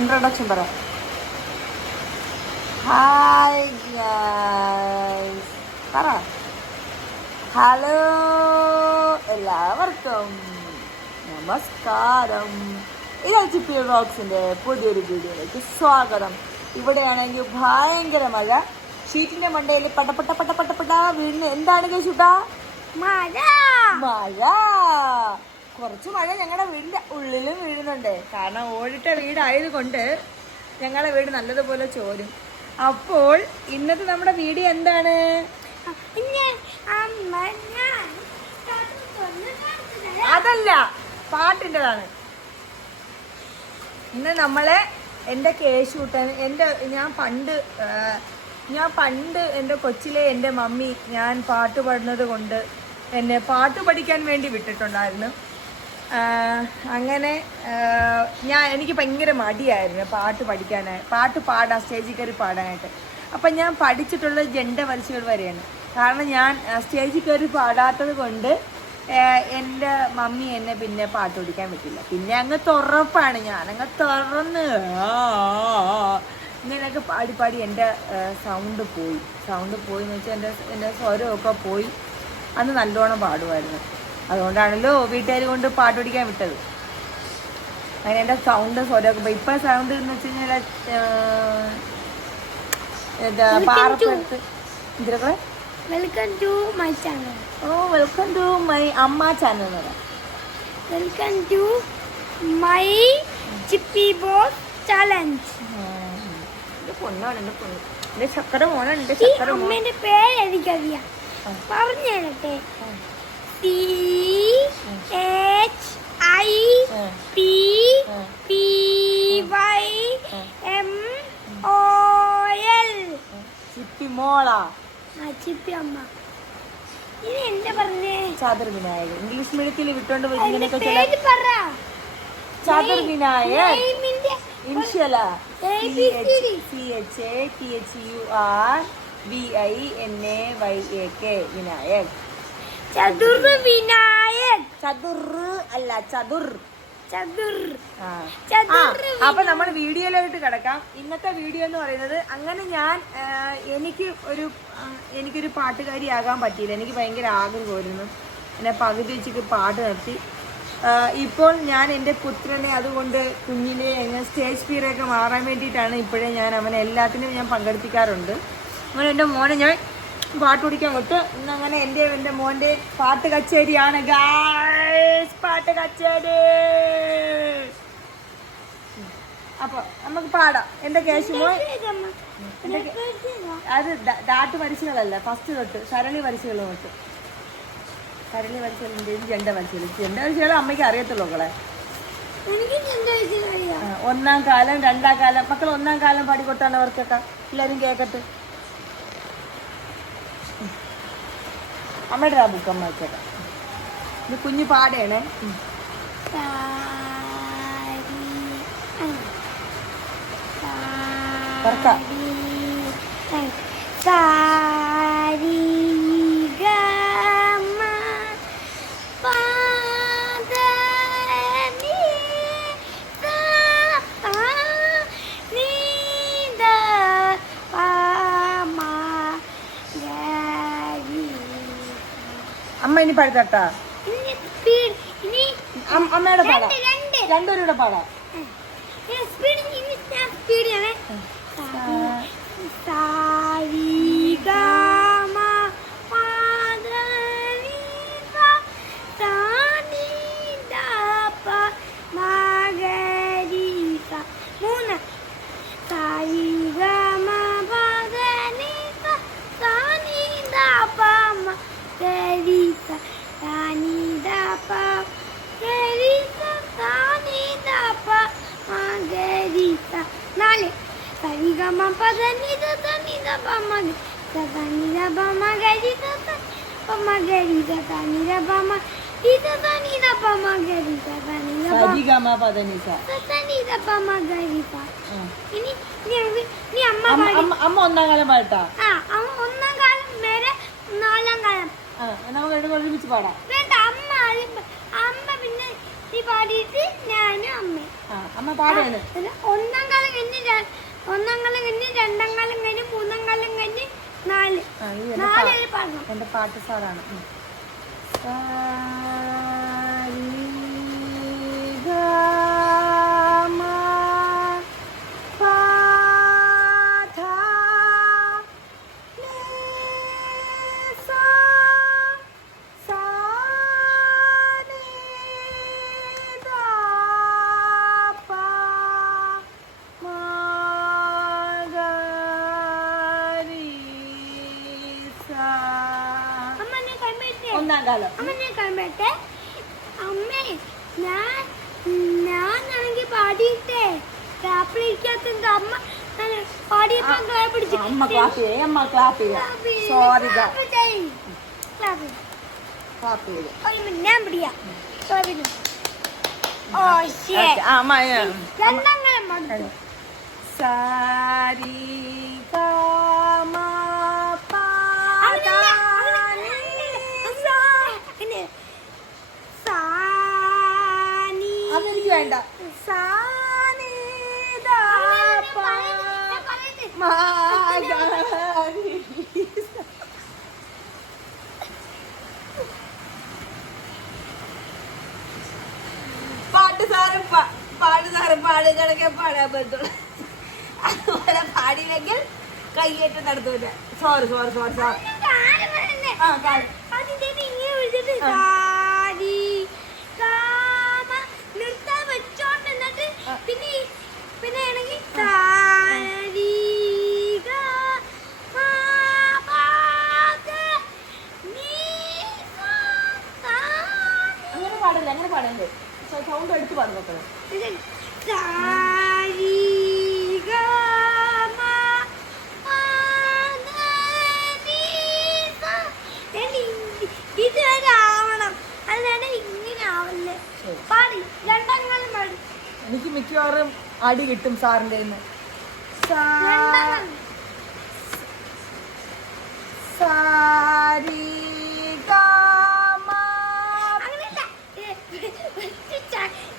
Introduction പറ. Hi guys പറ. Hello എല്ലാവർക്കും നമസ്കാരം. ഇതാണ് ചിപ്പി വ്ളോഗ്സിൻ്റെ പുതിയൊരു വീഡിയോയിലേക്ക് സ്വാഗതം. ഇവിടെയാണെങ്കിൽ ഭയങ്കര മഴ. ഷീറ്റിന്റെ മണ്ടയിൽ പട്ടപ്പെട്ട പട്ടപ്പെട്ട വീടിന് എന്താണ് കേശുട്ടാ? മഴ. മഴ. കുറച്ച് മഴ ഞങ്ങളുടെ വീടിന്റെ ഉള്ളിലും വീഴുന്നുണ്ട്. കാരണം ഓടിട്ട വീടായതുകൊണ്ട് ഞങ്ങളുടെ വീട് നല്ലതുപോലെ ചോരും. അപ്പോൾ ഇന്നത്തെ നമ്മുടെ വീഡിയോ എന്താണ്? അതല്ല, പാട്ടിൻ്റെതാണ്. ഇന്ന് നമ്മളെ എൻ്റെ കേശൂട്ടൻ ഞാൻ പണ്ട് എൻ്റെ കൊച്ചിലെ എൻ്റെ മമ്മി ഞാൻ പാട്ട് പാടുന്നത് കൊണ്ട് എന്നെ പാട്ട് പഠിക്കാൻ വേണ്ടി വിട്ടിട്ടുണ്ടായിരുന്നു. അങ്ങനെ എനിക്ക് ഭയങ്കര മടിയായിരുന്നു പാട്ട് പാടാൻ, സ്റ്റേജിൽ കയറി പാടാനായിട്ട്. അപ്പം ഞാൻ പഠിച്ചിട്ടുള്ള ജെണ്ട വരിശകൾ വരെയാണ്. കാരണം ഞാൻ സ്റ്റേജിൽ കയറി പാടാത്തത് കൊണ്ട് എൻ്റെ മമ്മി എന്നെ പിന്നെ പാട്ട് പഠിക്കാൻ പറ്റില്ല. പിന്നെ അങ്ങ് തുറപ്പാണ്, ഞാനങ്ങ് തുറന്ന് ഇങ്ങനെയൊക്കെ പാടി എൻ്റെ സൗണ്ട് പോയി എന്ന് വെച്ചാൽ എൻ്റെ സ്വരമൊക്കെ പോയി. അന്ന് നല്ലോണം പാടുമായിരുന്നു. അതുകൊണ്ടാണല്ലോ വീട്ടുകാർ കൊണ്ട് പാട്ട് പഠിക്കാൻ വിട്ടത്. അങ്ങനെ എൻ്റെ സ്വരമൊക്കെ പോയി. ഇപ്പം സൗണ്ട് എന്ന് വെച്ച് കഴിഞ്ഞാൽ പാറപ്പുറത്ത് ഇതിലൊക്കെ welcome to my channel. Welcome to my അമ്മ ചാനൽ എന്ന് പറയാം. Welcome to my Chippi boss challenge. എൻ്റെ പൊന്നാണ്, എൻ്റെ ചക്കര മോനാണ്. അമ്മേന്റെ പേര് എനിക്കറിയാം, പറഞ്ഞു തരട്ടെ. CHIPPYMOL. ചിപ്പി മോളാ, ചിപ്പി അമ്മ. ഇനി എന്താ പറഞ്ഞേ? ചാതുർ വിനായകൻ. ഇംഗ്ലീഷ് മീഡിയത്തിൽ വിട്ടോണ്ട് പോയി ഇങ്ങനെയൊക്കെ ചാതുർ വിനായകൻ. ഇൻഷ്യലാ CHATHURVINAYK വിനായക്. ചതുർ വിനായക്. ചതുർ അല്ല, ചതുർ. ചതുർ. അപ്പൊ നമ്മൾ വീഡിയോയിലായിട്ട് കിടക്കാം. ഇന്നത്തെ വീഡിയോ എന്ന് പറയുന്നത്, അങ്ങനെ ഞാൻ എനിക്കൊരു പാട്ടുകാരിയാകാൻ പറ്റിയില്ല. എനിക്ക് ഭയങ്കര ആഗ്രഹമായിരുന്നു. എന്നെ പകുതി വെച്ചിട്ട് പാട്ട് നിർത്തി. ഇപ്പോൾ ഞാൻ എൻ്റെ പുത്രനെ അതുകൊണ്ട് കുഞ്ഞിലെ സ്റ്റേജ് ഫിയറൊക്കെ മാറാൻ വേണ്ടിയിട്ടാണ് ഇപ്പോഴേ ഞാൻ അവനെ എല്ലാത്തിനും ഞാൻ പങ്കെടുപ്പിക്കാറുണ്ട്. അങ്ങനെ എൻ്റെ മോനെ ഞാൻ പാട്ട് പഠിക്കാൻ വിട്ട്. ഇന്നങ്ങനെ എൻ്റെ മോൻ്റെ പാട്ട് കച്ചേരിയാണ് ഗായ്സ്, പാട്ട് കച്ചേരി. അപ്പോൾ നമുക്ക് പാടാം. എൻ്റെ കേശുമോ അത് ദാട്ട് വരിശകളല്ല, ഫസ്റ്റ് തൊട്ട് സരളി വരിശകൾ തൊട്ട്. സരളി വരിശകളുണ്ടെയും ജെണ്ട വരിശകൾ അമ്മയ്ക്ക് അറിയത്തുള്ളൂ മക്കളെ. ഒന്നാം കാലം, രണ്ടാം കാലം. മക്കൾ ഒന്നാം കാലം പാടിക്കൊട്ടാണ് അവർക്കൊക്കെ, എല്ലാവരും കേൾക്കട്ടെ. അമ്മയുടെ ആ ബുക്ക് അമ്മ വെച്ചേക്കാം. ഇത് കുഞ്ഞു പാടേണേ. അമ്മ ഇനി പാടിത്തട്ടാ. അമ്മയുടെ പാടാം, രണ്ടുപേരുടെ പാടാം. അമ്മ ഒന്നാം കാലം പാട്ടാ. ഒന്നാം കാലം വരെ 4ാം കാലം നമുക്ക് രണ്ടും ഒരുമിച്ച് പാടാം. അമ്മ പിന്നെ ഈ പാടിയിട്ട് ഞാനും അമ്മ അമ്മ പാടുകയാണ്. ഒന്നാം ഒന്നാം കാലം കഴിഞ്ഞ് രണ്ടാം കാലം കഴിഞ്ഞ് മൂന്നാം കാലം കഴിഞ്ഞ് നാല് പാടണം. എന്റെ പാട്ട് സാറാണ്. ഒന്നാം കാലം. അമ്മ ഞാൻ കാണട്ടെ. അമ്മേ ഞാനാണെങ്കിൽ പാടിയിട്ടേ ക്ലാപ്പിലിരിക്കാത്ത അമ്മ പാടിയപ്പോ പിടിച്ചു. അമ്മ ക്ലാപ്പ് ചെയ്യേ, അമ്മ ക്ലാപ്പ് ചെയ്യാം. സോറി ക്ലാപ്പ് ചെയ്ത് ഞാൻ പിടിയാ. ഓ രണ്ടാം കാലം പാടും. സാരി അതെനിക്ക് വേണ്ട. പാട്ടുസാരം പാടുകണക്കെ പാടാൻ പറ്റുള്ളൂ. അതുപോലെ പാടിയില്ലെങ്കിൽ കൈയേറ്റം നടത്തൂല. Sorry sorry sorry sorry. നിർത്താൻ വെച്ചോണ്ട് എന്നിട്ട് പിന്നെ ആണെങ്കിൽ അങ്ങനെ പാടല്ലേ, അങ്ങനെ പാടല്ലേ. സൗണ്ട് എടുത്ത് പാടും മക്കളെ. ഇതുവരെ ആവണം, അല്ലാണ്ട് ഇങ്ങനെ ആവല്ലേ. പാടി രണ്ടാം കാലം പാടി. എനിക്ക് മിക്കവാറും അടി കിട്ടും സാറിന്റെ കയ്യിന്ന്.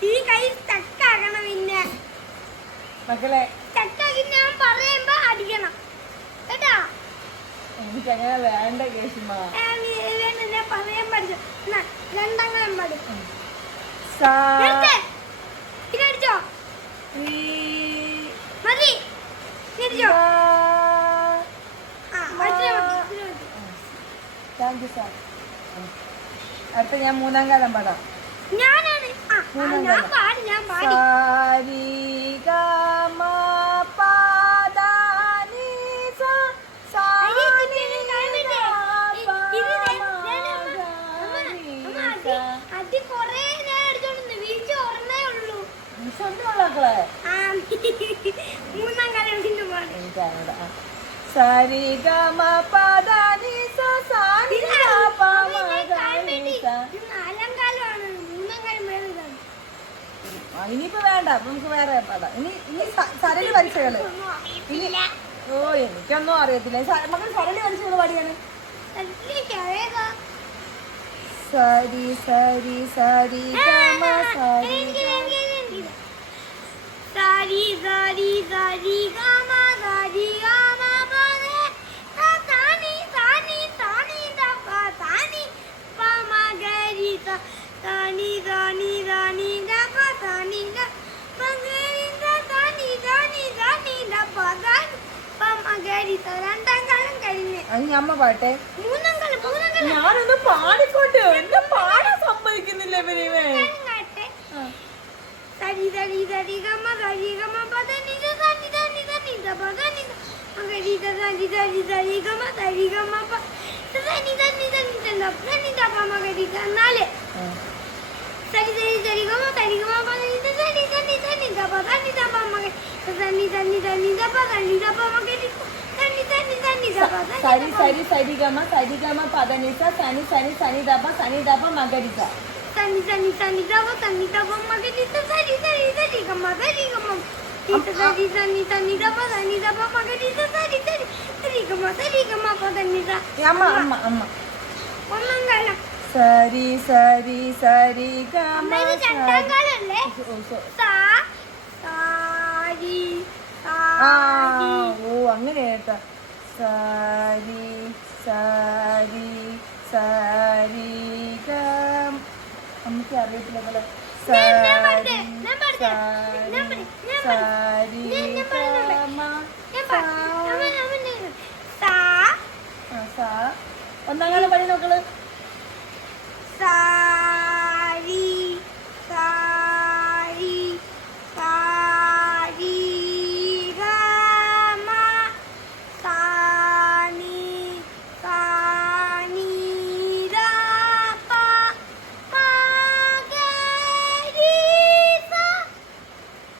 ഈ കൈ തക്കാകണം. പിന്നെ മക്കളെ തക്കാക്കി ഞാൻ പറയുമ്പോ അടിക്കണം കേട്ടാ. എനിക്ക് അങ്ങനെ വേണ്ട കേശുമാ. ഞാൻ പറയാൻ പഠിച്ചു. രണ്ടാം കാലം പാടി. പിന്നെ അടിച്ചോ മതി. അടിച്ചോ. Thank you sir. അടുത്ത ഞാൻ മൂന്നാം കാലം പാടാം. ഞാനാണ് ഞാൻ പാടി. ഞാൻ പാടി. അടി കൊറേ നേരം അടിച്ചോണ്ട് വീഴ്ച ഓർമ്മേ ഉള്ളൂ. മൂന്നാം കാലം പാടി. സരി ഗമ പദ നി സ സാ നി ധ പ മ ഗ രി സ. നാലാം കാലമാണ്. മൂന്നാം കാലം വേറെ. ഇനിയിപ്പോ വേണ്ട, നമുക്ക് വേറെ പാടാം. ഇനി സരളി പരീക്ഷകള്. ഓ എനിക്കൊന്നും അറിയത്തില്ല. മക്കൾ സരളി പരീക്ഷകൾ പാടിയാണ്. സരി സരി സരി ഗമ സരി സരി സരി സരി ഗമ സരി ഗമ പദേ താനി താനി താനി ദപ താനി പ മ ഗ രി സ താനി താനി താനി ദപ താനി ദ പ ഗ രി സ താനി താനി താനി ദപ താനി പ മ ഗ രി സ. രണ്ടാം കാലം കഴിഞ്ഞ്. അതിന് അമ്മ പാട്ടെ. മൂന്നാം കാലം. ഞാനൊന്ന് പാടിക്കോട്ടെ. എന്നെ പാടാൻ സമ്മതിക്കുന്നില്ല ഇവരിവേ. സരി സരി സരി ഗമ സരി ഗമ പദ നി സ സനി സനി സനി ദ പ സനി ദ മ ഗ രി സ സനി സനി സരി ഗമ പ സനി സനി സനി ദ സനി ദ പ മ ഗ രി സ. നാല്. സരി സരി സരി ഗമ പദ നി സ സനി സനി സനി ദ പ സനി ദ പ മ ഗ സനി സനി സനി ദ പ സനി ദ പ മ ഗ രി സനി സനി സനി ദ പ സരി സരി സരി ഗമ പദ നി സ സനി സനി സനി ദ പ മ ഗ രി സ. സനി സനി സനി ദ പ മ ഗ രി സ സരി സരി സരി ഗമ സരി ഗമ സരി സനി സനി ദ പ മ ഗ രി സ സരി സരി സരി ഗമ പദ നി സ. അമ്മ അമ്മ അമ്മ. ഒന്നാം കാലം. സരി സരി സരി ഗമ. രണ്ടാം കാലല്ലേ. സാ സാരി സാ അങ്ങനെ കേട്ടാ സാരി സാരി സാരി ഗം. നമുക്ക് അറിയത്തില്ല പോലെ സാരി സാരി ഗമ സാ. ഒന്നാം കാലം പണി നോക്കള്.